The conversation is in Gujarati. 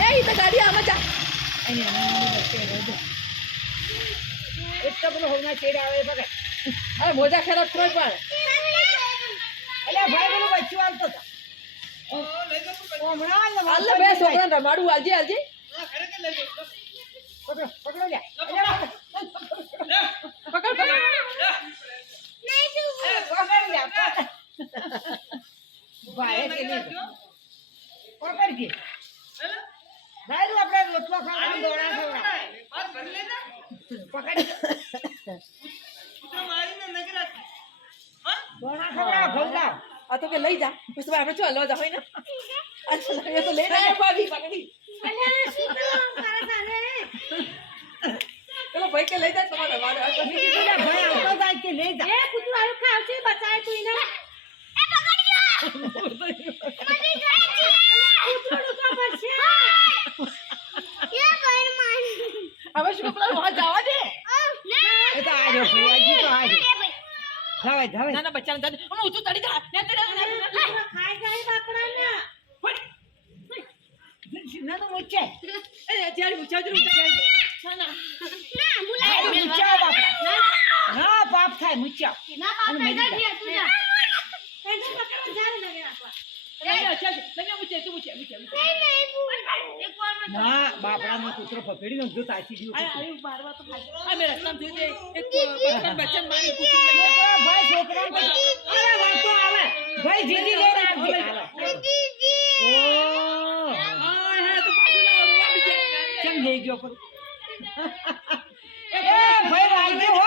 એ ઈ તો ગાડી આમાં જા એટલો બધો હોના ચેડ આવે પકડ અરે મોજા ખેરો થોય પણ એટલે ભાઈ પેલું બચ્ચું આવતો હતો હમણાં આલે બે છોકરાને રમાડું આલજે આલજે પકડો પકડો લે પકડ પકડ ભાઈ કે નહીં પકડ કે દારૂ આપણે રોટલો ખાવાનો દોડા ખવડાવ પકડ દોડા ખવડાવ ખવડાવ આ તો કે લઈ જા પછી આપણે શું હલવા જા હોય ને અચ્છા એ તો લઈ જા ભાભી પકડી ચલો ભાઈ કે લઈ જા તમારે રમાડો આ પછી કીધું ને ભાઈ આવતો જાય કે લઈ જા એ કૂતરું આયુ ખાવશે બચાય તું ઇને કૂતરું લુકા પડશે હવે શું પેલા વહાં જવા દે એ તો આજો ભાઈ હજી તો આજો જાવે જાવે ના ના બચ્ચાને દાદ હું ઊંચું તડી જા ને તે ખાઈ જાય બાપડાને ના તો મોચે એ જ્યારે ઊંચા જરું ના ના મુચ્ચા બાપા ના બાપ થાય મુચ્ચા ના બાપ પેદા થયા તું જા પેદા પકડો જાને લગે આપવા એ અચ્છા તમે ઊંચે તું ઊંચે એક વાર માં ના બાપડાનો કૂતરો પકડી નો જો તાચી ગયો આ આયુ મારવા તો ખાય આ મે રસ્તામાં થયું છે એક બચ્ચન મારી કૂતરું લઈ જા ભાઈ છોકરા અરે વાતો આવે ભાઈ જીજી લઈને આવજે ઓ હા હે તો પાછું લાવો રોવા બીજે કેમ લઈ ગયો પર એ ભાઈ વાઈ ગયો